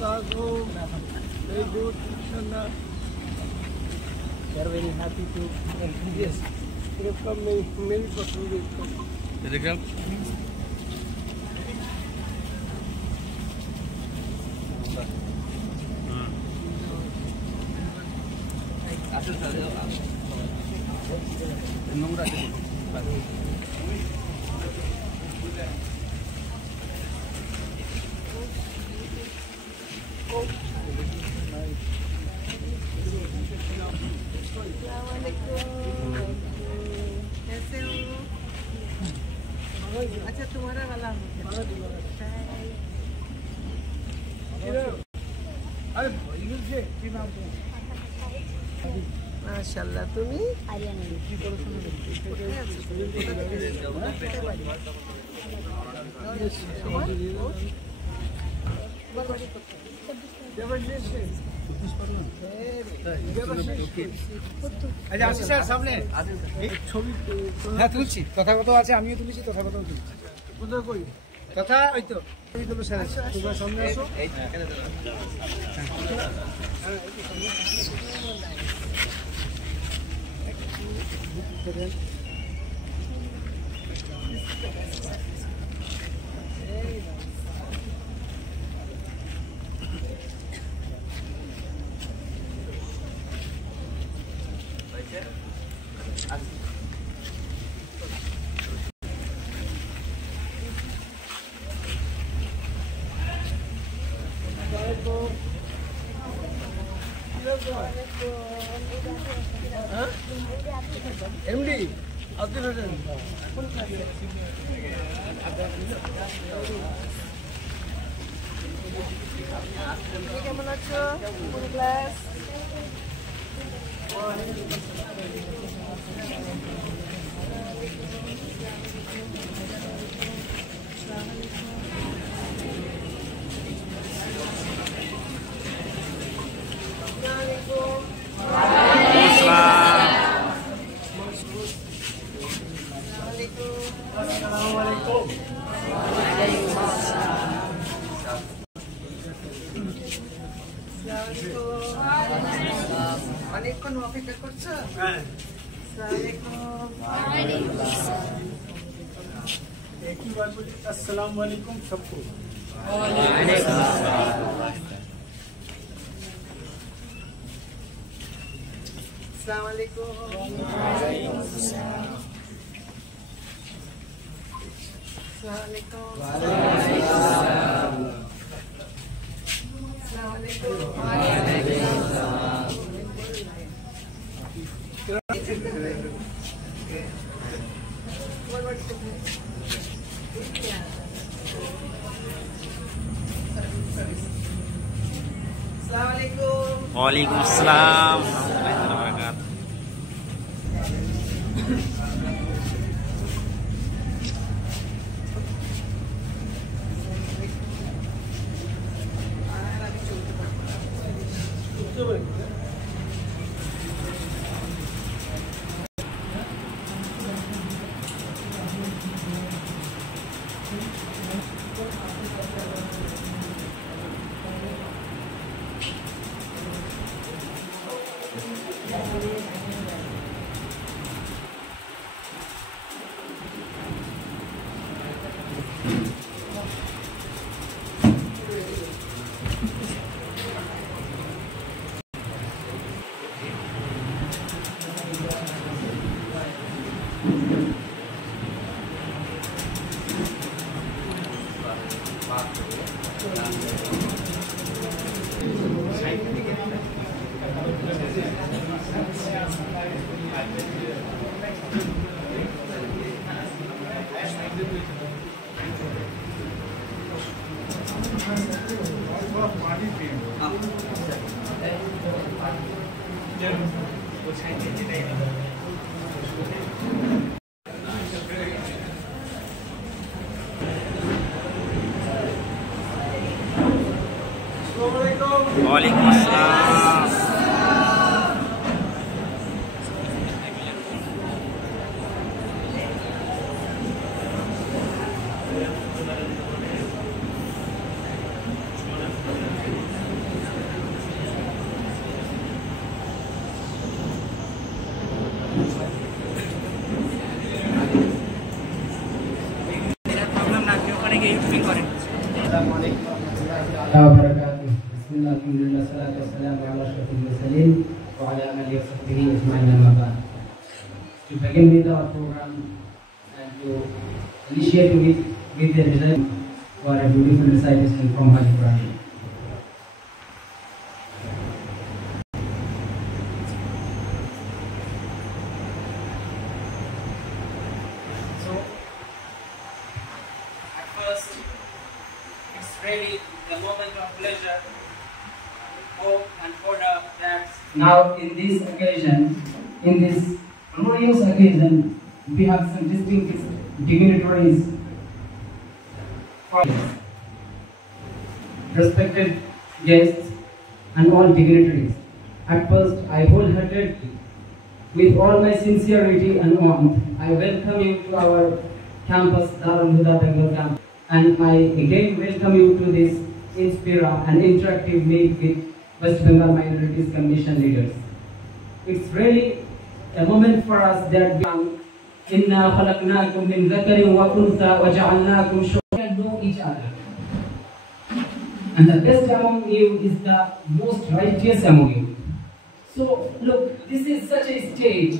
home. Very good, inshallah. We are very happy to. Yes, we have come many people will come. Did it come? कैसे हो? अच्छा तुम्हारा वाला माशाल्लाह तुम्हें আচ্ছা আসি স্যার সামনে ছবি হ্যাঁ তুলছি তথাগত আছে আমিও তুলেছি তথাগত তুলছি কোথাও কই তথা ওই তো ছবি তুলো স্যার তোমরা সামনে আসো এমডি আব্দুল হোসেন কেমন আছো? কোন ক্লাস? অনেকক্ষণ অপেক্ষা করছো? अस्सलाम वालेकुम सबको अस्सलाम वालेकुम। Waalaikumsalam. Waalaikumsalam. অনেকে ফিল করেন। আসসালামু আলাইকুম ওয়া রাহমাতুল্লাহি ওয়া বারাকাতুহু। বিসমিল্লাহ, আলহামদুলিল্লাহ, সালাতু ওয়াসসালামু আলা আশরাফিল মুরসালিন ওয়া আলা আলিহি ওয়া সাহবিহি আজমাইন, আম্মা ba'd. To begin with our program and to initiate with the design for a beautiful recitation from Holy Quran. So, at first, it's really the moment of pleasure, hope, and honor that Now, in this occasion, in this glorious occasion, we have some distinguished dignitaries, respected guests, and all dignitaries. At first, I wholeheartedly, with all my sincerity and warmth, I welcome you to our campus, Darul Huda Bengal campus, and I again welcome you to this Inspira and interactive meet with West Bengal Minorities Commission leaders. It's really a moment for us that we inna khalaqnakum min dhakarin wa untha wa ja'alnakum shu'uban to know each other. And the best among you is the most righteous among you. So look, this is such a stage.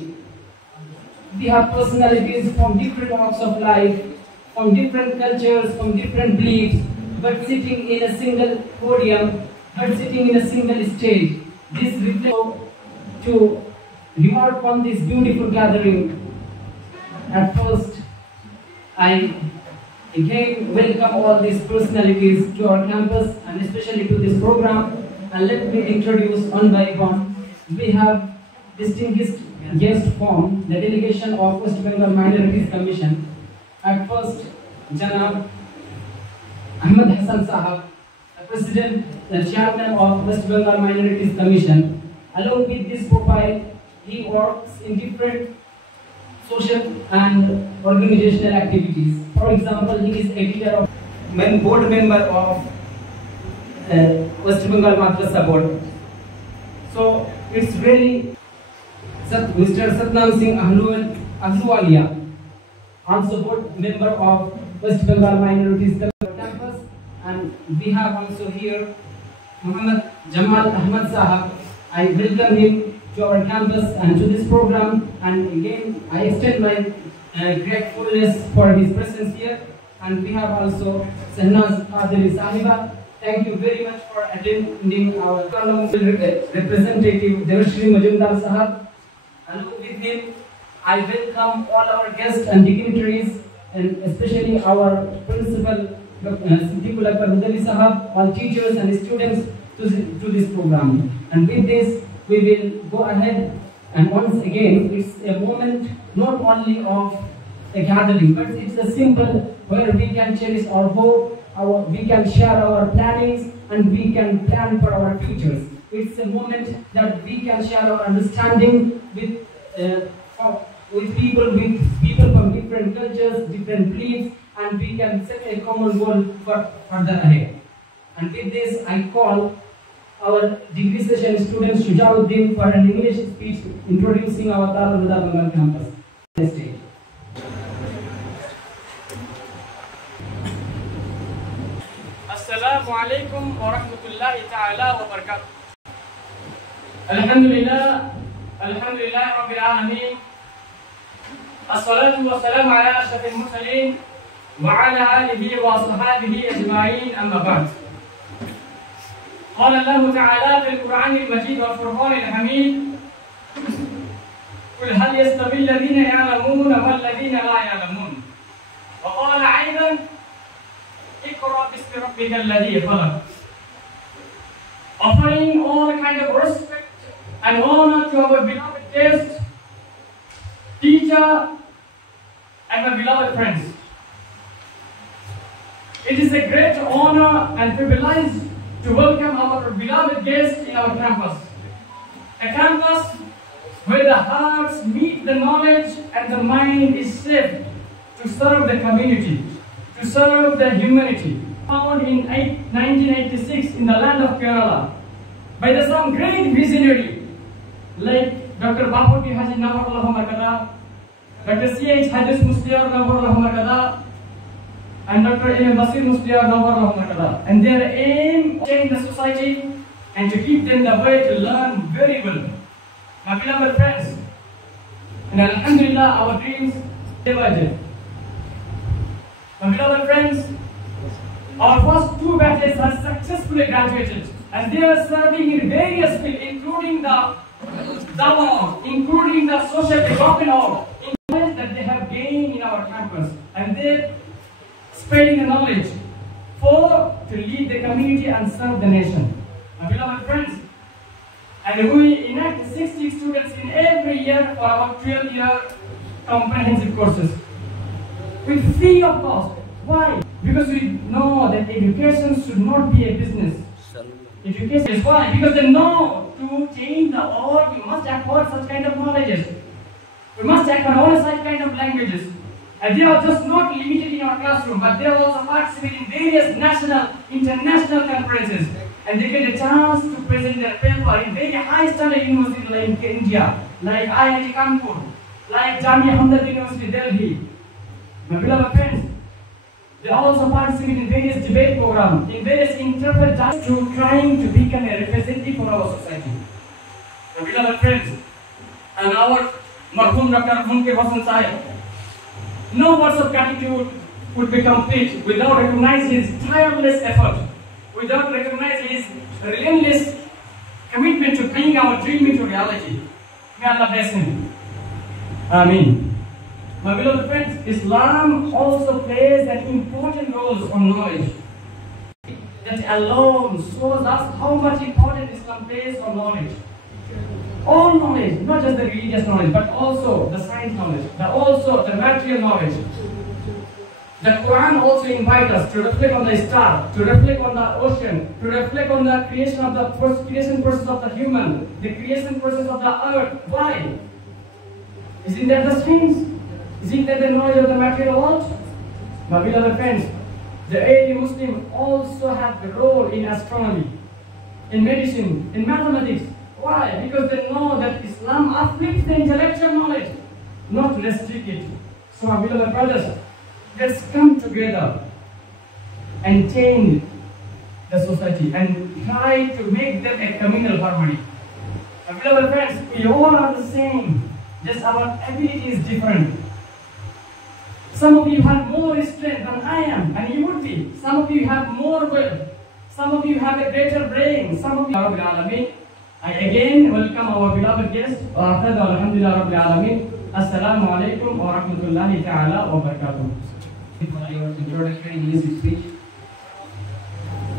We have personalities from different walks of life, from different cultures, from different beliefs, but sitting in a single podium, but sitting in a single stage. This reflects to remark on this beautiful gathering. At first, I again welcome all these personalities to our campus and especially to this program. And let me introduce one by one. We have distinguished guest from the delegation of West Bengal Minorities Commission. At first, Janab Ahmed Hassan Sahab, the President and Chairman of West Bengal Minorities Commission. Along with this profile, he works in different social and organizational activities. For example, he is editor of board member of West Bengal Madrasa Board. So it's really Mr. Satnam Singh Ahluwalia, also board member of West Bengal Minorities Campus, and we have also here Muhammad Jamal Ahmad Sahab. I welcome him to our campus and to this program, and again I extend my gratefulness for his presence here. And we have also Sahnaz Qadiri Sahiba. Thank you very much for attending our representative Devashri Majumdar Sahab. Along with him, I welcome all our guests and dignitaries, and especially our principal Siddiqul Akbar Hudali Sahab, all teachers and students to this program. And with this, we will go ahead, and once again, it's a moment not only of a gathering, but it's a symbol where we can cherish our hope, we can share our plannings, and we can plan for our futures. It's a moment that we can share our understanding with people from different cultures, different beliefs, and we can set a common goal for further ahead. And with this, I call our degree session student Shujauddin for an English speech introducing our Darul Huda Bengal campus. Stage. Assalamu alaikum wa rahmatullahi ta'ala wa barakatuh. Alhamdulillah Rabbil Alameen. As-salatu wa salam ala ashrafil mursalin wa ala alihi wa sahbihi ajma'in, amma ba'd. قال الله تعالى في القرآن المجيد والفرقان الحميد: قل هل يستوي الذين يعلمون والذين لا يعلمون. وقال أيضا: اقرأ باسم ربك الذي خلق. Offering all kind of respect and honor to our beloved guest, teacher, and my beloved friends. It is a great honor and privilege to welcome our beloved guests in our campus. A campus where the hearts meet the knowledge and the mind is safe to serve the community, to serve the humanity. Found in 1986 in the land of Kerala by some great visionary like Dr. Bapoti Haji Navarullah Markada, Dr. C.H. Hadis Musliar Navarullah Markada, and Dr. M. Basir Musliar Nawar Rahmatullah. And their aim to change the society and to give them the way to learn very well. My beloved friends, and Alhamdulillah, our dreams divided. My beloved friends, our first two batches have successfully graduated, and they are serving in various fields, including the dawah, including the social development of knowledge that they have gained in our campus, and they're spreading the knowledge to lead the community and serve the nation. My beloved friends, and we enact 60 students in every year for our 12-year comprehensive courses with free of cost. Why? Because we know that education should not be a business. Education is why? Because they know to change the world, we must acquire such kind of knowledges. We must acquire such kind of languages. And they are just not limited in our classroom, but they also participate in various national, international conferences. And they get a chance to present their paper in very high standard universities like in India, like IIT Kanpur, like Jamia Hamdard University, Delhi. My beloved friends, they also participate in various debate programs, in various interfaith to trying to become a representative for our society. My beloved friends, and our Marhum Dr. Munke Hasan Sahib, no words of gratitude would be complete without recognizing his tireless effort, without recognizing his relentless commitment to bring our dream into reality. May Allah bless him. Ameen. My beloved friends, Islam also plays an important role on knowledge. That alone shows us how much important Islam plays on knowledge. All knowledge, not just the religious knowledge, but also the science knowledge, also the material knowledge. The Quran also invites us to reflect on the star, to reflect on the ocean, to reflect on the creation process of the human, the creation process of the earth. Why? Isn't that the science? Isn't that the knowledge of the material world? My beloved friends, the early Muslims also had the role in astronomy, in medicine, in mathematics. Why? Because they know that Islam uplifts the intellectual knowledge, not restrict it. So, my beloved brothers, let's come together and change the society and try to make them a communal harmony. My beloved friends, we all are the same, just our ability is different. Some of you have more strength than I am, and you would be. Some of you have more wealth. Some of you have a greater brain. Some of you I again welcome our beloved guest. Alhamdulillah Rabbil Alameen. Assalamu alaikum wa rahmatullahi ta'ala wa barakatuh. For your introductory English speech.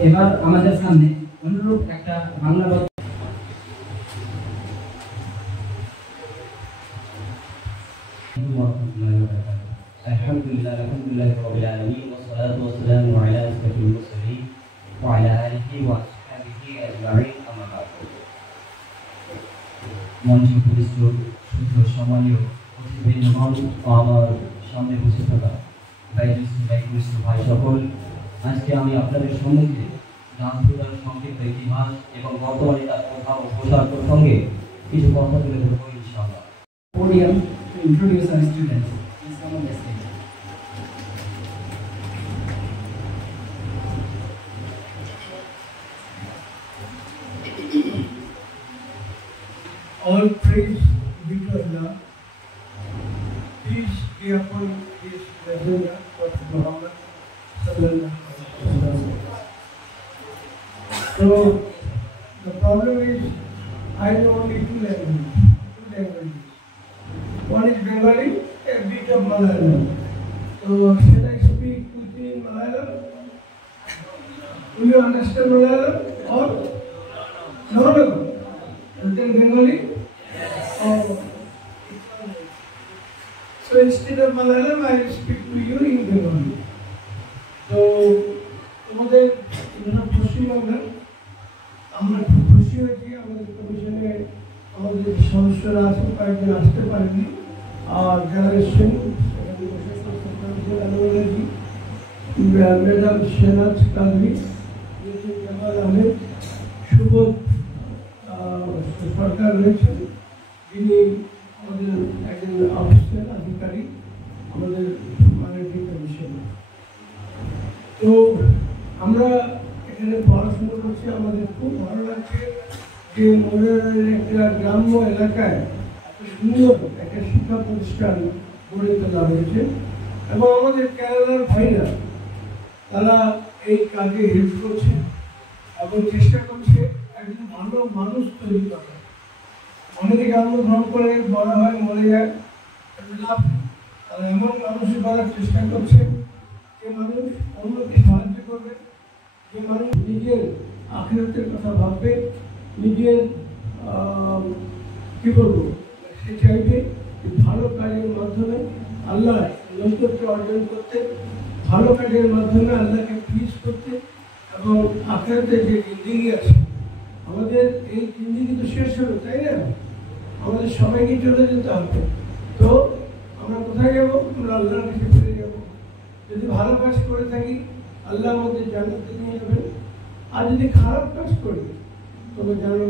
এবার আমাদের সামনে অনুরূপ একটা Bangla Alhamdulillah Rabbil Alameen wassalatu wassalamu ala asyrafil mursalin wa ala alihi wa ashabihi ajma'in amma ba'd. মঞ্চে উপস্থিত শুদ্ধ সম্মানীয় অতিথিবৃন্দগণ ও আমার সামনে বসে থাকা ভাই সকল, আজকে আমি আপনাদের সম্মুখে গান্ধীর সংক্ষিপ্ত ইতিহাস এবং বর্তমানে তার প্রভাব ও প্রসার প্রসঙ্গে কিছু কথা তুলে ধরব ইনশাআল্লাহ। Podium to introduce our students. Please come on the stage. All praise be to Allah. Peace be upon His Messenger, Prophet Muhammad sallallahu alaihi wasallam. So the problem is, I know only two languages. One is Bengali, a bit of Malayalam. So should I speak with you in Malayalam? Will you understand Malayalam or no? Then Bengali? Oh. So instead of Malayalam, I will speak to you in Bengali. So, আমাদের পশ্চিমবঙ্গের আমরা খুব খুশি হয়েছি আমাদের কমিশনে আমাদের সদস্যরা আছেন, কয়েকজন আসতে পারেনি, আর যারা এসছেন ম্যাডাম শেনাজ কালভি, জামাল আহমেদ, সুবোধ সরকার রয়েছেন, যিনি আমাদের একজন অফিসিয়াল আধিকারিক আমাদের মাইনরিটি কমিশন। তো আমরা এখানে পড়াশোনা করছি, আমাদের খুব ভালো লাগছে যে মোরের একটা গ্রাম্য এলাকায় এত সুন্দর একটা শিক্ষা প্রতিষ্ঠান গড়ে তোলা হয়েছে এবং আমাদের কেরালার ভাইরা তারা এই কাজে হেল্প করছে এবং চেষ্টা করছে একজন ভালো মানুষ তৈরি করা। অনেকে জন্মগ্রহণ করে বড় হয় মরে যায়, লাভ নেই। তারা এমন মানুষ করার চেষ্টা করছে যে মানুষ অন্যকে সাহায্য করবে, যে মানুষ নিজের আখিরাতের কথা ভাববে, নিজের কি বলবো সে চাইবে যে ভালো কাজের মাধ্যমে আল্লাহ নৈকট্য অর্জন করতে, ভালো কাজের মাধ্যমে আল্লাহকে প্লিজ করতে এবং আখিরাতে যে জিন্দেগি আছে আমাদের, এই জিন্দেগি তো শেষ হলো, তাই না? আমাদের সবাইকে চলে যেতে হবে। তো আমরা কোথায় যাবো? আমরা আল্লাহর কাছে ফিরে যাবো। যদি ভালো কাজ করে থাকি আল্লাহ আমাদের জান্নাতে নিয়ে যাবেন, আর যদি খারাপ কাজ করি তবে জানো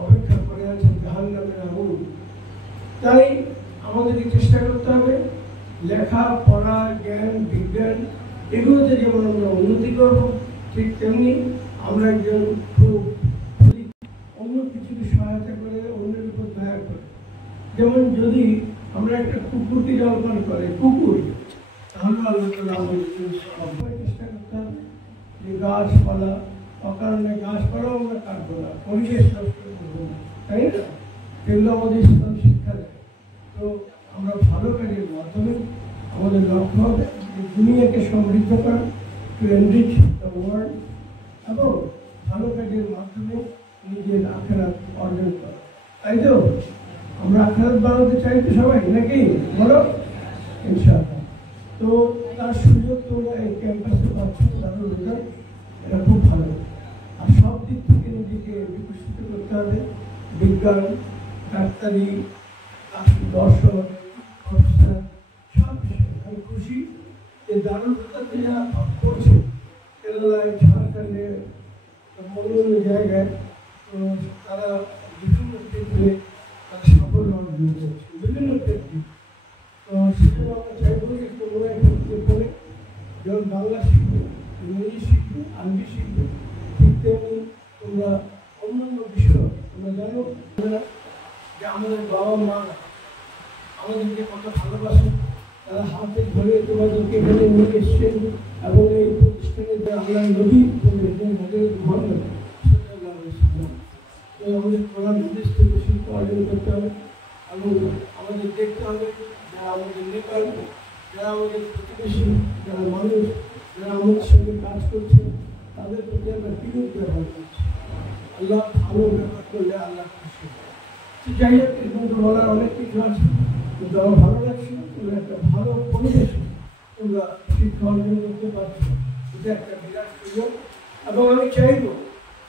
অপেক্ষা করে আছে জাহান্নামের আগুন। তাই আমাদেরকে চেষ্টা করতে হবে লেখা পড়া, জ্ঞান, বিজ্ঞান এগুলোতে যেমন আমরা উন্নতি করবো, ঠিক তেমনি আমরা একজন খুব অন্য কিছুকে সহায়তা করে, অন্যের উপর দয়া করে। যেমন যদি আমরা একটা কুকুরকে জলপান করে কুকুর, তাহলে আল্লাহ তাআলা আমাদের সবাই চেষ্টা করতে হবে যে গাছপালা, অকারণে গাছপালাও আমরা কাটবো না, পরিবেশ নষ্ট করবো না, তাই না? এগুলো আমাদের ইসলাম শিক্ষা দেয়। তো আমরা ভালো কাজের মাধ্যমে আমাদের লক্ষ্য হবে যে দুনিয়াকে সমৃদ্ধ করা, টু এনরিচ দ্য ওয়ার্ল্ড, এবং ভালো কাজের মাধ্যমে নিজের আখিরাত অর্জন করা। তাই তো আমরা আখিরাত বানাতে চাই তো সবাই, নাকি বলো? ইনশাআল্লাহ। তো তার সুযোগ তোমরা এই ক্যাম্পাসে পাচ্ছ, দারুল রেজাল্ট, এটা খুব ভালো। আর সব দিক থেকে নিজেকে বিকশিত করতে হবে, বিজ্ঞান, ডাক্তারি, দর্শন, প্রফেসর, সব বিষয়ে আমি খুশি যে দারুল রেজাল্টে যারা করছে কেরালায়, ঝাড়খণ্ডে, অন্যান্য জায়গায়, তো তারা বিভিন্ন ক্ষেত্রে তারা সাফল্য অর্জন করছে, বিভিন্ন ক্ষেত্রে। তো সেজন্য আমরা চাইবো যে তোমরা এখান থেকে পড়ে যেমন বাংলা শিখবে, ইংরেজি শিখবে, আরবি শিখবে, ঠিক তেমনি তোমরা অন্যান্য বিষয় তোমরা জানো যে আমাদের বাবা মা আমাদেরকে কত ভালোবাসে, তারা হাতে ধরে তোমাদেরকে এখানে নিয়ে এসছেন এবং এই প্রতিষ্ঠানে যে আল্লাহ নবী মোহাম্মদ সাল্লাল্লাহু আলাইহি ওয়াসাল্লাম, তো আমাদের কোরআন হাদিস থেকে শিক্ষা অর্জন করতে হবে এবং আমাদের দেখতে হবে যারা আমাদের নেপাল, যারা আমাদের প্রতিবেশী, যারা মানুষ, যারা আমাদের সঙ্গে কাজ করছে, তাদের প্রতি আমরা বিরূপ ব্যবহার করছি। আল্লাহ ভালো ব্যবহার করলে আল্লাহ খুশি। যাই হোক, এরকম তো বলার অনেক কিছু আছে, কিন্তু আমার ভালো লাগছে তোমরা একটা ভালো পরিবেশে তোমরা শিক্ষা অর্জন করতে পারছো, এটা একটা বিরাট সুযোগ। এবং আমি চাইব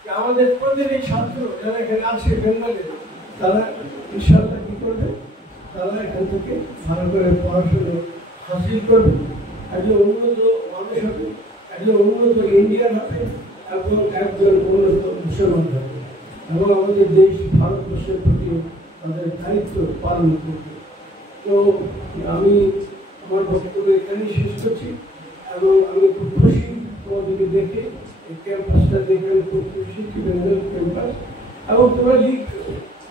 যে আমাদের প্রতিটি ছাত্র যারা এখানে আছে বেঙ্গলে, তারা ইনশাআল্লাহ কী করবে, তারা এখান থেকে ভালো করে পড়াশুনো হাসিল করবে, একজন উন্নত মানুষ হবে, একজন উন্নত ইন্ডিয়ান হবে এবং একজন উন্নত মুসলমান হবে এবং আমাদের দেশ ভারতবর্ষের প্রতি তাদের দায়িত্ব পালন করবে। তো আমি আমার বক্তব্য এখানেই শেষ করছি এবং আমি খুব খুশি তোমাদেরকে দেখে, এই ক্যাম্পাসটা দেখে আমি খুব খুশি, বেঙ্গল ক্যাম্পাস। এবং তোমরা লিখবে,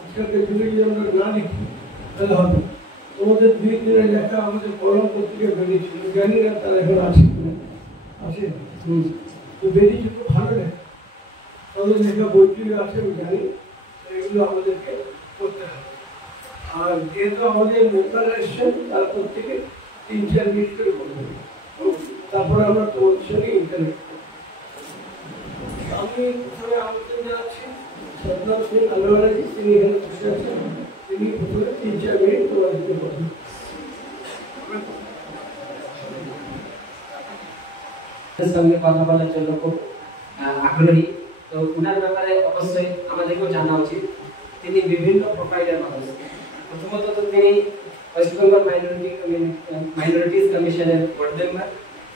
আজকালকার যুগে যদি আমরা না লিখি তাহলে হবে। তোমাদের দুই দিনের লেখা আমাদের কলম পত্রিকা বেরিয়েছিল, জানি না তারা এখন আছে কিনা, আছে তো বেরিয়েছে, খুব ভালো লেখা, তাদের লেখা বইটি আছে আমি জানি, এগুলো আমাদেরকে করতে হবে। আর যেহেতু আমাদের মেম্বাররা এসছেন, তার প্রত্যেকে 3-4 মিনিট করে বলবেন, তারপরে আমরা তোমাদের সঙ্গে ইন্টারেক্ট করব। আমি প্রথমে আমাদের জানাচ্ছি সদনাথ সিং আলওয়ালাজি, তিনি এখানে বসে আছেন, তিনি প্রথমে 3-4 মিনিট তোমাদেরকে বলবেন। সঙ্গে কথা বলার জন্য খুব আগ্রহী। তো ওনার ব্যাপারে অবশ্যই আমাদেরকেও জানা উচিত। তিনি বিভিন্ন প্রোফাইলের মানুষ। প্রথমত তো তিনি ওয়েস্ট বেঙ্গল মাইনরিটিস কমিশনের বোর্ড মেম্বার,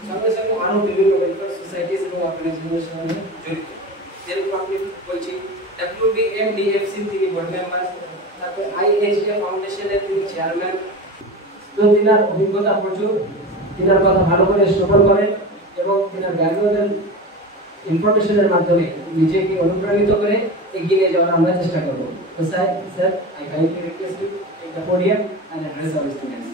সঙ্গে সঙ্গে আরও বিভিন্ন ওয়েলফেয়ার সোসাইটিস এবং অর্গানাইজেশনের সঙ্গে জড়িত। যেরকম আমি বলছি WBMDFC তিনি বোর্ড মেম্বার, তারপর IHA ফাউন্ডেশনের তিনি চেয়ারম্যান। তো তিনার অভিজ্ঞতা প্রচুর, তিনার কথা ভালো করে শ্রবণ করেন এবং এনার ভ্যালুয়েবল ইনফরমেশনের মাধ্যমে নিজেকে অনুপ্রাণিত করে এগিয়ে নিয়ে যাওয়ার আমরা চেষ্টা করব। তো sir I kindly request you take the podium and address our students.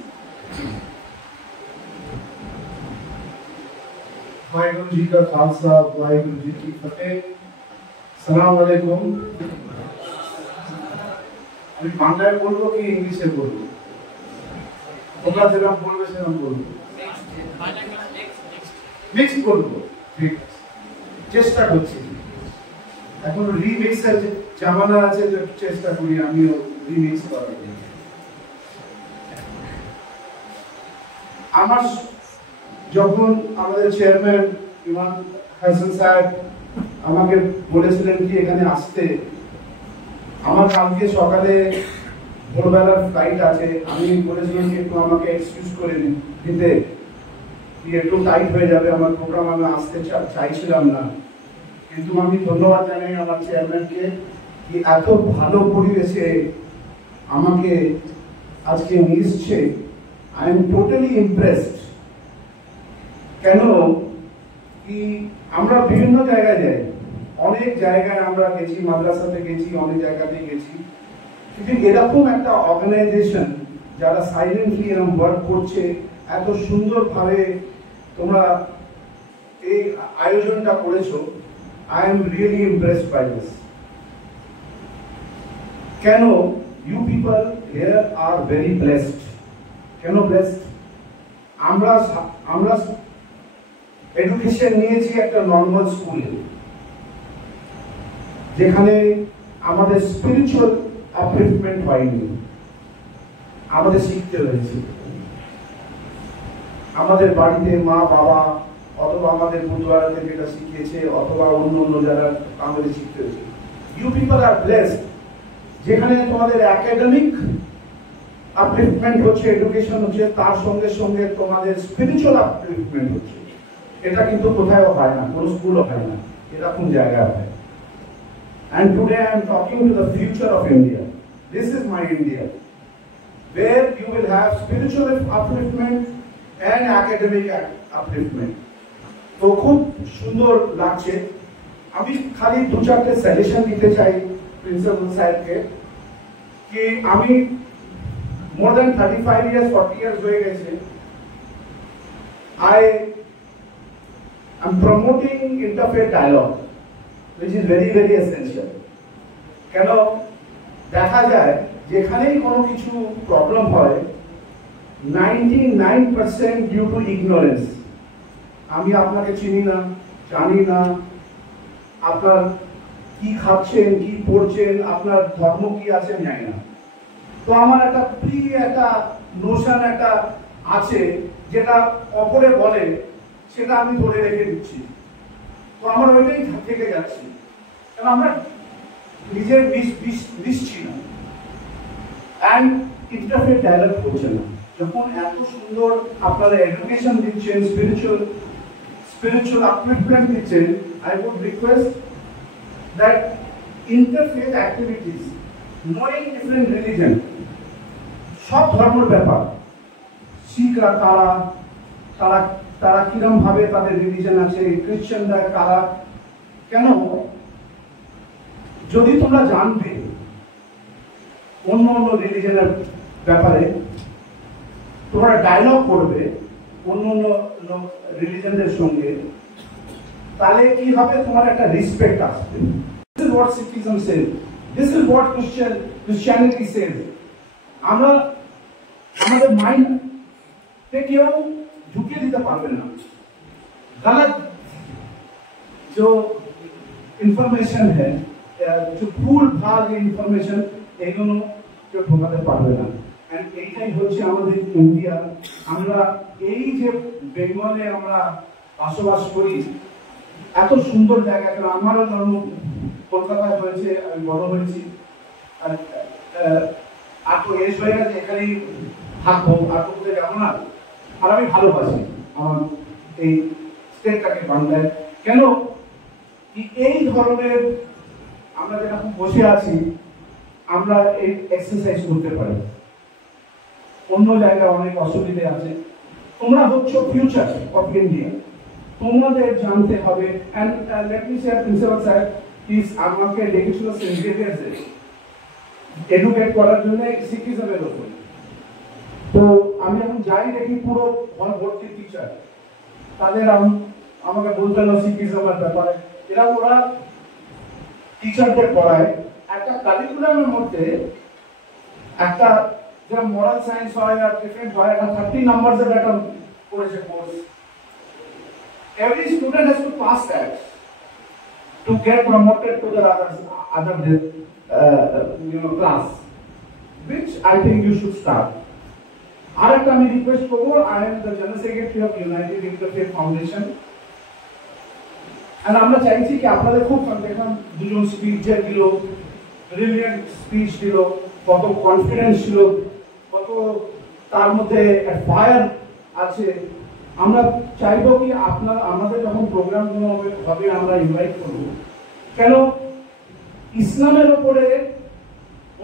Waheguru ji का खालसा वाहिगुरु जी की फतेह। सलाम अलैकुम। আমি বাংলায় বলবো কি ইংলিশে বলবো? তোমরা যেরকম বলবে সেরকম বলবো। মিক্স বলবো, ঠিক আছে, চেষ্টা করছি। এখন রিমিক্সের জামানা আছে, যে চেষ্টা করি আমিও রিমিক্স করার। আমার যখন আমাদের চেয়ারম্যান ইমাম হাসান সাহেব আমাকে বলেছিলেন কি এখানে আসতে, আমার কালকে সকালে ভোরবেলার ফ্লাইট আছে, আমি বলেছিলাম কি একটু আমাকে এক্সকিউজ করে দিতে, একটু টাইট হয়ে যাবে আমার প্রোগ্রাম, আমি আসতে চাইছিলাম না। কিন্তু আমি ধন্যবাদ জানাই আমার চেয়ারম্যানকে কি এত ভালো পরিবেশে আমাকে আজকে নিচ্ছে। I am totally impressed. কেন কি আমরা বিভিন্ন জায়গায় যাই, অনেক জায়গায় আমরা গেছি, মাদ্রাসাতে গেছি, অনেক জায়গাতে গেছি, কিন্তু এরকম একটা অর্গানাইজেশন যারা সাইলেন্টলি এরকম ওয়ার্ক করছে, এত সুন্দরভাবে তোমরা এই আয়োজনটা করেছো, I am really impressed by this. কেন you people here are very blessed. কেন ব্লেসড? আমরা এডুকেশন নিয়েছি একটা নর্মাল স্কুলে, যেখানে আমাদের স্পিরিচুয়াল আপলিফটমেন্ট হয়নি, আমাদের শিখতে হয়েছে। আমাদের বাড়িতে মা বাবা অথবা আমাদের গুরুদ্বারাতে যেটা শিখিয়েছে, অথবা অন্য অন্য যারা আমাদের শিখতে হয়েছে। ইউ পিপল আর ব্লেসড, যেখানে তোমাদের একাডেমিক আপলিফটমেন্ট হচ্ছে, এডুকেশন হচ্ছে, তার সঙ্গে সঙ্গে তোমাদের স্পিরিচুয়াল আপলিফটমেন্ট হচ্ছে। এটা কিন্তু কোথাও হয় না, কোনো স্কুলও হয় না, এরকম জায়গায় হয়। And today I am talking to the future of India. This is my India, where you will have spiritual upliftment and academic upliftment. তো খুব সুন্দর লাগছে। আমি খালি দু চারটে সাজেশন দিতে চাই প্রিন্সিপাল স্যারকে, কি আমি more than 35 years 40 years হয়ে গেছে, I am promoting interfaith dialogue, which is very very essential. কেন দেখা যায় যেখানেই কোনো কিছু প্রবলেম হয়, 99% ডিউ টু ইগনোরেন্স। আমি আপনাকে চিনি না, জানি না, আপনার কি খাচ্ছেন, কি পড়ছেন, আপনার ধর্ম কি আছে জানি না। তো আমার একটা একটা নোশন একটা আছে, যেটা অপরে বলে সেটা আমি ধরে রেখে দিচ্ছি। তো আমার ওইটাই থেকে যাচ্ছি, কারণ আমরা নিজের মিশছি না, অ্যান্ড ইন্টারফেথ ডায়ালগ হচ্ছে না। যখন এত সুন্দর আপনারা এডুকেশন দিচ্ছেন, স্পিরিচুয়াল আপলিফটমেন্ট দিচ্ছেন, I would request that interfaith activities, knowing different religion, সব ধর্মের ব্যাপার, শিখরা তারা কিরম ভাবে তাদের রিলিজন আছে, খ্রিস্টানরা কারা, কেন যদি তোমরা জানবে অন্য অন্য রিলিজনের ব্যাপারে, তোমরা ডায়লগ করবে অন্য অন্য রিলিজনদের সঙ্গে, তাহলে কি হবে, তোমার একটা রেসপেক্ট আসবে। This is what Sikhism says. This is what Christianity says. আমরা আমাদের माइंड पे কেউ ঢুকিয়ে দিতে পারবে না। गलत जो इंफॉर्मेशन है, जो भूल भाल इंफॉर्मेशन, এগুলো কেউ ঢোকাতে পারবে না। এন্ড এইটাই হচ্ছে আমাদের ইন্ডিয়া। আমরা এই যে বেঙ্গলে আমরা বসবাস করি, এত সুন্দর জায়গা, কারণ আমারও জন্ম কলকাতায় হয়েছে, আমি বড় হয়েছি, আর তো এজ হয়ে গেছে, এখানেই থাকবো, আর তো কোথায় যাবো না। আর আমি ভালোবাসি আমার এই স্টেটটাকে, বাংলায়। কেন এই ধরনের আমরা যেরকম বসে আছি, আমরা এই এক্সারসাইজ করতে পারি। অন্য জায়গায় অনেক অসুবিধা আছে। তোমরা হচ্ছে ফিউচার অফ ইন্ডিয়া, তোমাদের জানতে হবে and let me say principal sir please আমাকে ডেকেছিল সেন্ট জেভিয়ার্সে এডুকেট করার জন্য সিটিজেনের উপর। তো আমি এখন যাই দেখি পুরো হল ভর্তি টিচার, তাদের আমাকে বলতে হলো সিটিজেনের ব্যাপারে। এরা ওরা টিচারদের পড়ায় একটা কারিকুলামের মধ্যে একটা যেটা মোরাল সায়েন্স হয় আর ডিফারেন্ট হয়, একটা 30 নাম্বারসের একটা করেছে course. Every student has to pass that to get promoted to the other class, which I think you should start. আর একটা আমি রিকোয়েস্ট করবো, I am the General Secretary of United Interfaith Foundation, and আমরা চাইছি কি আপনাদের খুব দেখলাম দুজন স্পিচার দিল, ব্রিলিয়েন্ট স্পিচ দিল, কত কনফিডেন্স ছিল, কত তার মধ্যে ফায়ার আছে। আমরা চাইবো কি আমাদের যখন প্রোগ্রামগুলো হবে আমরা ইনভাইট করবো, কেন ইসলামের উপরে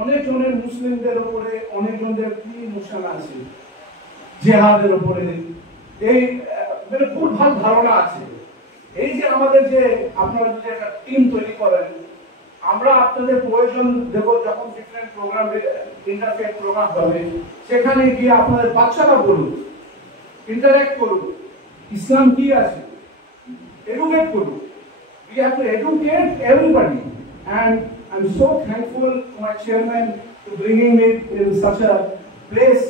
অনেকজনের, মুসলিমদের উপরে অনেকজনদের কি ইমোশন আছে, জেহাদের উপরে এই মানে খুব ভালো ধারণা আছে। এই যে আমাদের যে আপনারা যে একটা টিম তৈরি করেন, আমরা আপনাদের প্রয়োজন দেবো যখন ডিফারেন্ট প্রোগ্রাম ইন্টারফেথ প্রোগ্রাম হবে, সেখানে গিয়ে আপনাদের বাচ্চারা বলুন, ইন্টারঅ্যাক্ট করুন, ইসলাম কি আছে, এডুকেট করুন। We have to educate everybody, and I'm so thankful to my chairman to bringing me in such a place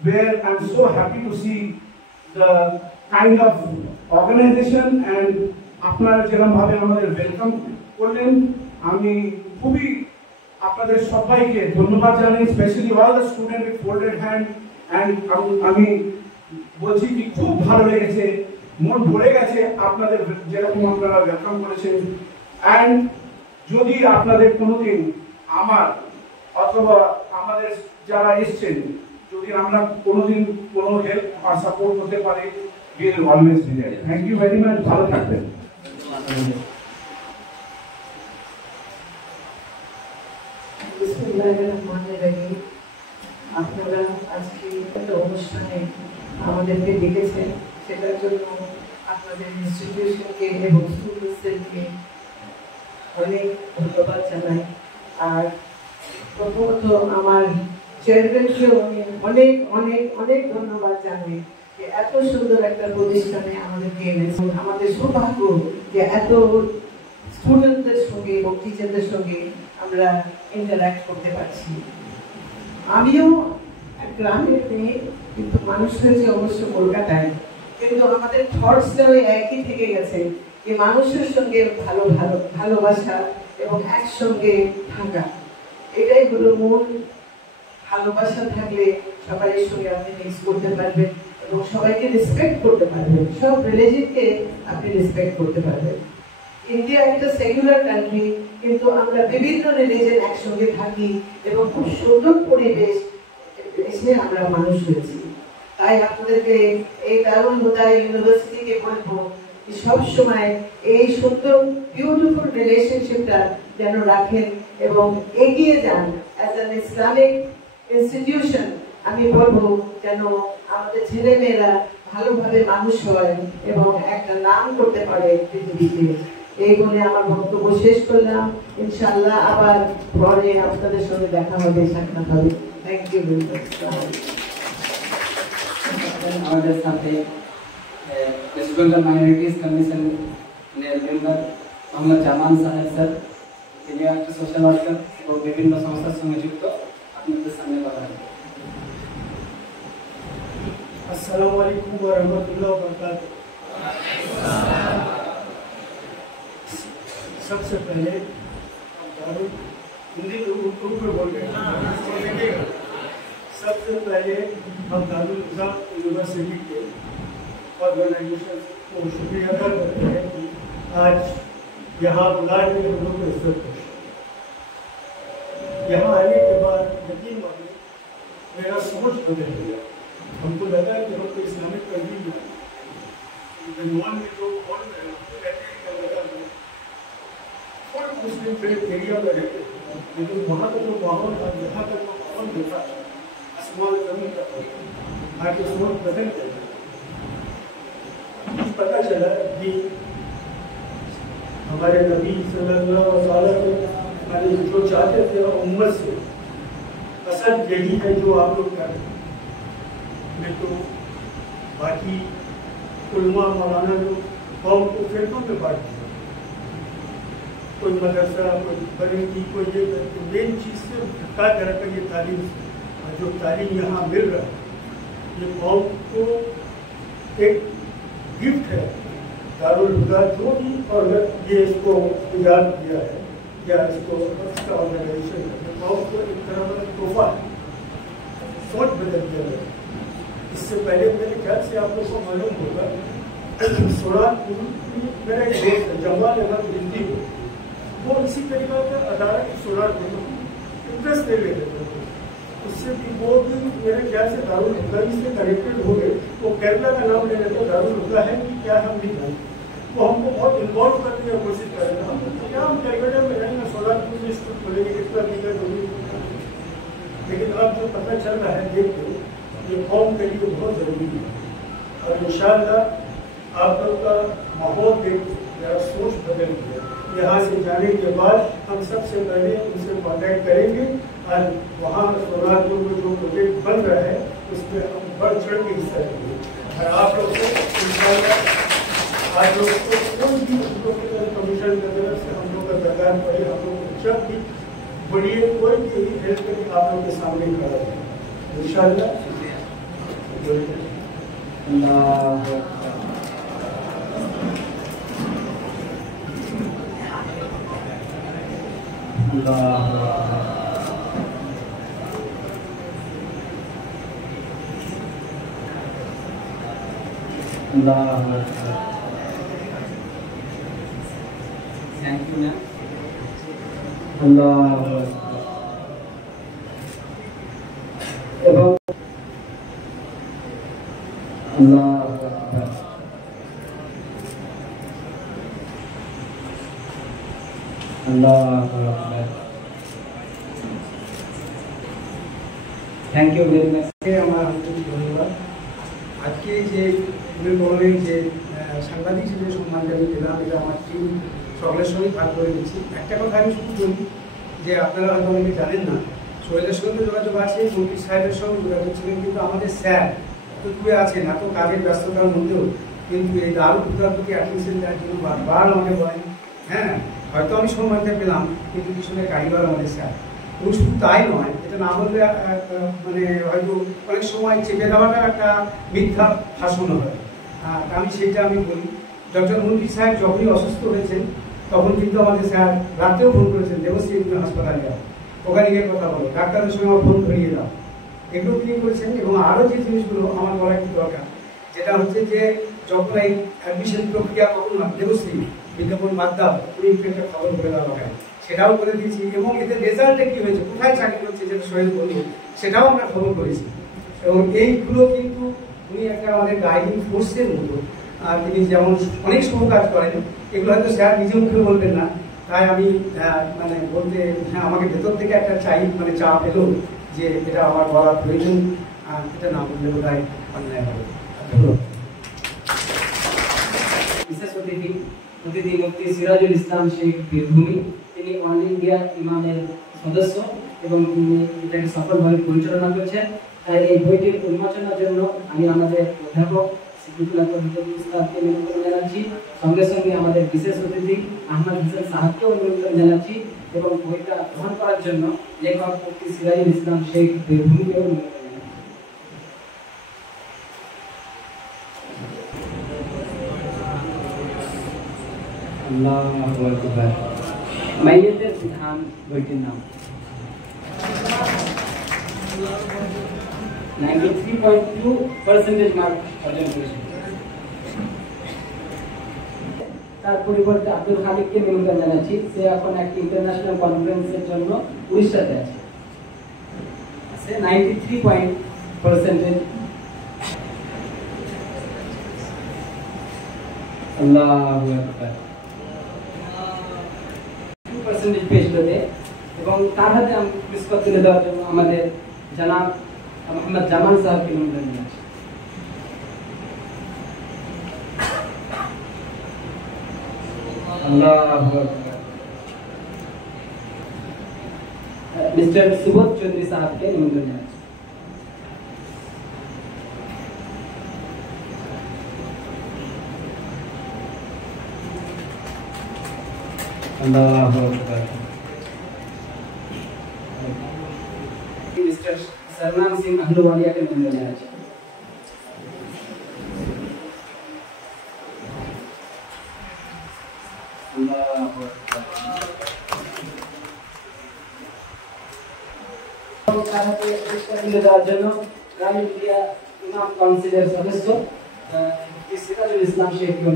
where I'm so happy to see the kind of organization and আপনারা যেরকম ভাবে আমাদের welcome করলেন। আমি খুবই আপনাদের সবাইকে ধন্যবাদ জানাই, specially all the student with folded hand. And আমি বলছি কি খুব ভালো লেগেছে, মন ভরে গেছে আপনাদের যেরকম আপনারা ওয়েলকাম করেছেন। অ্যান্ড যদি আপনাদের কোনোদিন আমার অথবা আমাদের যারা এসছেন যদি আমরা কোনোদিন কোনো হেল্প আর সাপোর্ট করতে পারি, we will always be there. Thank you very much. ভালো থাকবেন। বিসমিল্লাহিররহমানিররহিম। আপনারা আজকে একটা অনুষ্ঠানে আমাদেরকে ডেকেছেন, সেটার জন্য আপনাদের ইনস্টিটিউশনকে এবং স্টুডেন্টসদেরকে অনেক ধন্যবাদ জানাই। আর প্রথমত আমার চেয়ারম্যানকেও আমি অনেক অনেক অনেক ধন্যবাদ জানাই যে এত সুন্দর একটা প্রতিষ্ঠানে আমাদেরকে এনেছেন। আমাদের সৌভাগ্য যে এত স্টুডেন্টদের সঙ্গে এবং টিচারদের সঙ্গে আমরা ইন্টারঅ্যাক্ট করতে পারছি। আমিও গ্রামের মেয়ে, কিন্তু মানুষ হয়েছে অবশ্য কলকাতায়, কিন্তু আমাদের থটসটাও একই থেকে গেছে যে মানুষের সঙ্গে ভালোবাসা এবং একসঙ্গে থাকা, এটাই হলো মূল। ভালোবাসা থাকলে সবাই সঙ্গে আপনি মিক্স করতে পারবেন এবং সবাইকে রেসপেক্ট করতে পারবেন, সব রিলিজিয়নকে আপনি রেসপেক্ট করতে পারবেন। ইন্ডিয়া একটা সেকুলার কান্ট্রি, কিন্তু আমরা বিভিন্ন রিলিজিয়ন একসঙ্গে থাকি এবং খুব সুন্দর পরিবেশ এসে আমরা মানুষ হয়েছি। তাই আপনাদেরকে এই দারুণ হুদায় ইউনিভার্সিটিকে বলবো সব সময় এই সুন্দর বিউটিফুল রিলেশনশিপটা যেন রাখেন এবং এগিয়ে যান অ্যাজ অ্যান ইসলামিক ইনস্টিটিউশন। আমি বলবো যেন আমাদের ছেলেমেয়েরা ভালোভাবে মানুষ হয় এবং একটা নাম করতে পারে পৃথিবীতে। এই বলে আমার বক্তব্য শেষ করলাম। ইনশাআল্লাহ আবার পরে আপনাদের সঙ্গে দেখা হবে, সাক্ষাৎ হবে। Thank you very much. আমাদের সাথে West Bengal minorities commission member Mohammad Zaman সাহেব স্যার, তিনি একটা সোশ্যাল ওয়ার্কার এবং বিভিন্ন সংস্থার সঙ্গে যুক্ত, আপনাদের সামনে কথা হবে। अस्सलामु अलैकुम व रहमतुल्लाहि व बरकातहू। सबसे पहले हिंदी उर्दू में बोल रहे हैं। सबसे पहले हम दारुल निज़ाम यूनिवर्सिटी के ऑर्गेनाइजेशन को शुक्रिया अदा करते हैं कि आज यहाँ बुलाए हुए हम लोग को इज्जत है। यहाँ आने के बाद यकीन मानिए मेरा सोच बदल गया। हमको लगा कि हम तो इस्लामिक कंट्री में विद्वान में जो बोल रहे हैं उनको रहते हैं कलकत्ता में और मुस्लिम फेथ एरिया में रहते हैं, लेकिन वहाँ का जो माहौल था, यहाँ का जो माहौल देखा आसमान जमीन का आज जो सोच बदल गया। पता चला भी हमारे नबी सल्लल्लाहु अलैहि वसल्लम जो चाहते थे उम्मत से असल यही है जो आप लोग कर रहे हैं। मैं तो बाकी उलमा मौलाना जो कौम को फिरकों में बांट दिया, कोई मदरसा, कोई बरेली, कोई ये, तो मेन चीज़ से हटा कर रखा ये तालीम, जो तालीम यहाँ मिल रहा है ये कौम को एक गिफ्ट है। दारुल हुदा जो भी और ये इसको इजाद किया है या इसको इसका ऑर्गेनाइजेशन है, कौम को एक तरह का तोहफा है, सोच बदल दिया है। इससे पहले मेरे ख्याल से आप लोग को मालूम होगा, मेरा एक दोस्त है जमाल अहमद हिंदी को, वो इसी तरीका का अदारा की सुरात इंटरेस्ट ले लेते थे। उससे भी वो भी मेरे ख्याल से दारुल हुदा से कनेक्टेड हो गए। वो केरला का नाम ले लेते, दारुल हुदा है कि क्या हम नहीं जानते। वो हमको बहुत इन्वॉल्व करने की कोशिश कर रहे थे। हम क्या हम कैलकाटा में रहेंगे, सोलापुर में स्कूल खोलेंगे, कितना बीघा जमीन, लेकिन अब जो पता चल रहा है देख लो, ये कौम के लिए बहुत ज़रूरी है। और इंशाअल्लाह आप लोग का माहौल देख मेरा सोच बदल गया। यहाँ से जाने के बाद हम सबसे पहले उनसे कॉन्टैक्ट करेंगे और वहाँ सोलापुर में जो प्रोजेक्ट बन रहा है उस पर हम बढ़ चढ़ के हिस्सा लेंगे। और आप लोग से इंशाअल्लाह आप लोग को कोई भी कमीशन की तरफ से हम लोग का दरकार पड़े, हम लोग को जब भी बढ़िए कोई भी हेल्प करके आप लोग के सामने खड़ा है इंशाअल्लाह। Thank you ma'am. अल्लाह एवं Allah thank you very much. আমার ধন্যবাদ। আজকে যে বললেন যে সাংবাদিক হিসেবে সম্মানটা আমি পেলাম, এটা আমার টিম সকলের সঙ্গেই ভাগ করে দিচ্ছি। একটা কথা আমি শুধু বলি যে আপনারা হয়তো অনেকে জানেন না, শহীদের সঙ্গে যোগাযোগ আছে, মন্ত্রী সাহেবের সঙ্গে যোগাযোগ ছিলেন, কিন্তু আমাদের স্যার এত দূরে আছেন, এত কাজের ব্যস্ততার মধ্যেও কিন্তু এই দারুল হুদার প্রতি অ্যাটেনশন দেওয়ার জন্য বারবার আমাকে বলেন। হ্যাঁ, হয়তো আমি সম্মানটা পেলাম, কিন্তু পিছনে কারিগর আমাদের স্যার। এবং শুধু তাই নয়, এটা না বললে মানে হয়তো অনেক সময় চেপে দেওয়াটা একটা মিথ্যা ভাষণ হয়। আমি সেটা আমি বলি, ডক্টর মন্ত্রী সাহেব যখনই অসুস্থ হয়েছেন তখন কিন্তু আমাদের স্যার রাতেও ফোন করেছেন, দেবশ্রী হাসপাতালে যাও, ওখানে গিয়ে কথা বলো, ডাক্তারের সঙ্গে আমার ফোন ধরিয়ে দাও, এগুলো তিনি করেছেন। এবং আরও যে জিনিসগুলো আমার বলা একটু দরকার, যেটা হচ্ছে যে যখন এই অ্যাডমিশন প্রক্রিয়া কখন দেবশ্রী বিজ্ঞাপন বাদ দাও, তুমি একটু একটা খবর করে দাও আমাকে, সেটাও করে দিয়েছি। এবং এদের রেজাল্টে কী হয়েছে, কোথায় চাকরি হচ্ছে, যেটা শহীদ বলল, সেটাও আমরা খবর করেছি। এবং এইগুলো কিন্তু উনি একটা আমাদের গাইডিং ফোর্সের মতো, আর তিনি যেমন অনেক শুভ কাজ করেন, এগুলো হয়তো স্যার নিজে মুখে বলবেন না, তাই আমি মানে বলতে আমাকে ভেতর থেকে একটা চাপ এলো যে এটা আমার বলার প্রয়োজন, আর এটা না বললে বোধ হয় অন্যায় হবে। বিশেষ অতিথি মুফতি সিরাজুল ইসলাম শেখ বীরভূমি, তিনি অল ইন্ডিয়া ইমামের সদস্য এবং তিনি এটাকে সফলভাবে পরিচালনা করছেন। তাই এই বইটির উন্মোচনের জন্য আমি আমাদের অধ্যাপক সিদ্দিকুল্লাহ উস্তাদকে নিমন্ত্রণ জানাচ্ছি, সঙ্গে সঙ্গে আমাদের বিশেষ অতিথি আহমদ হোসেন সাহাবকেও নিমন্ত্রণ জানাচ্ছি এবং বইটা গ্রহণ করার জন্য লেখক মুফতি সিরাজুল ইসলাম শেখ বীরভূমিকেও নিমন্ত্রণ জানাচ্ছি। আল্লাহু আকবার। মাইয়াতের বিধান বইটির নাম 93.2% মার্ক অর্জন করেছে। তার পরিবর্তে আব্দুল খালিককে নিমন্ত্রণ জানাচ্ছি, সে এখন একটি ইন্টারন্যাশনাল কনফারেন্সের জন্য উড়িষ্যাতে আছে। 93% আল্লাহু আকবার 2% পেয়েছিল এবং তার হাতে আমি পুরস্কার তুলে দেওয়ার জন্য আমাদের জনাব মোহাম্মদ জামাল সাহেবকে নিমন্ত্রণ জানাচ্ছি। मिस्टर सुबोध चौधरी साहब के निमंत्रण है। मिस्टर सरनाम सिंह अहलुवालिया के निमंत्रण है। इमाम काउंसिलर सदस्य सिराजुल इस्लाम शेख को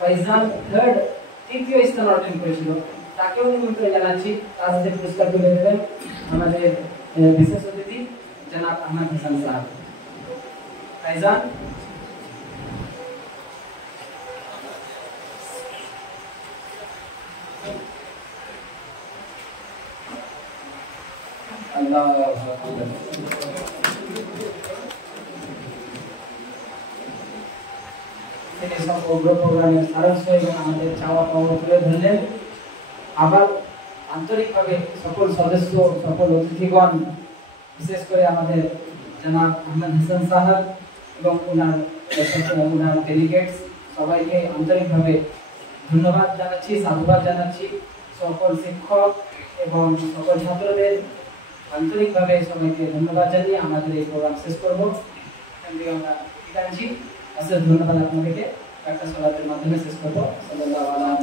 फैजान थर्ड তৃতীয় স্থান অর্জন করেছিল তাকেও নিমন্ত্রণ জানাচ্ছি তাজে পুরস্কার তুলে দেবেন আমাদের বিশেষ অতিথি জনাব আহমদ হাসান সাহেব फैजान প্রোগ্রামের সারাংশ এবং আমাদের চাওয়া পাওয়া তুলে ধরলেন আবার আন্তরিকভাবে সকল সদস্য সকল অতিথিগণ বিশেষ করে আমাদের জনাব আহমদ হাসান সাহেব এবং ওনার ডেলিগেটস সবাইকে আন্তরিকভাবে ধন্যবাদ জানাচ্ছি সাধুবাদ জানাচ্ছি সকল শিক্ষক এবং সকল ছাত্রদের আন্তরিকভাবে সবাইকে ধন্যবাদ জানিয়ে আমাদের এই প্রোগ্রাম শেষ করবো আমরা জানছি আসলে ধন্যবাদ আপনাদেরকে একটা সালাতের মাধ্যমে শেষ করবো সাল্লাল্লাহু আলাইহি